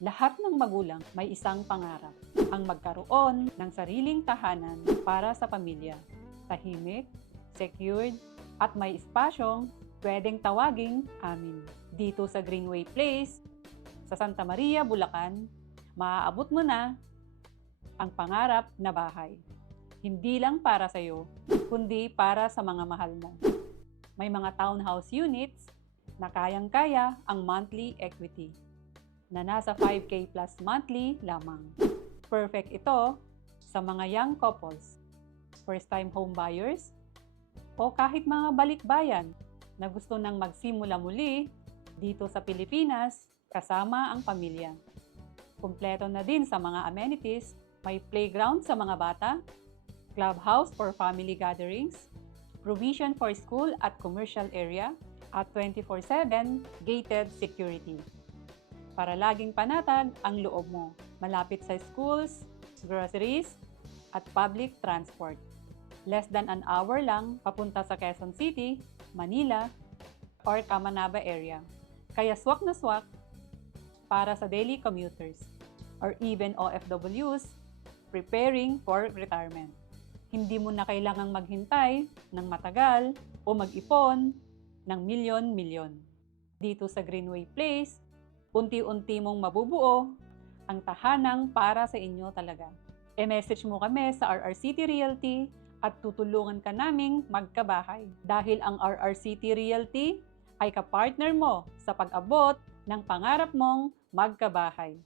Lahat ng magulang may isang pangarap, ang magkaroon ng sariling tahanan para sa pamilya. Tahimik, secured, at may espasyong pwedeng tawaging amin. Dito sa Greenway Place, sa Santa Maria, Bulacan, maaabot mo na ang pangarap na bahay. Hindi lang para sa iyo, kundi para sa mga mahal mo. May mga townhouse units na kayang-kaya ang monthly equity na nasa 5K plus monthly lamang. Perfect ito sa mga young couples, first-time home buyers, o kahit mga balikbayan na gusto nang magsimula muli dito sa Pilipinas kasama ang pamilya. Kumpleto na din sa mga amenities, may playground sa mga bata, clubhouse for family gatherings, provision for school at commercial area, at 24/7 gated security. Para laging panatag ang loob mo, malapit sa schools, groceries, at public transport. Less than an hour lang papunta sa Quezon City, Manila, or Camanaba area. Kaya swak na swak para sa daily commuters or even OFWs preparing for retirement. Hindi mo na kailangang maghintay ng matagal o mag-ipon ng milyon-milyon. Dito sa Greenway Place, unti-unti mong mabubuo ang tahanang para sa inyo talaga. E-message mo kami sa RRCT Realty at tutulungan ka naming magkabahay. Dahil ang RRCT Realty ay kapartner mo sa pag-abot ng pangarap mong magkabahay.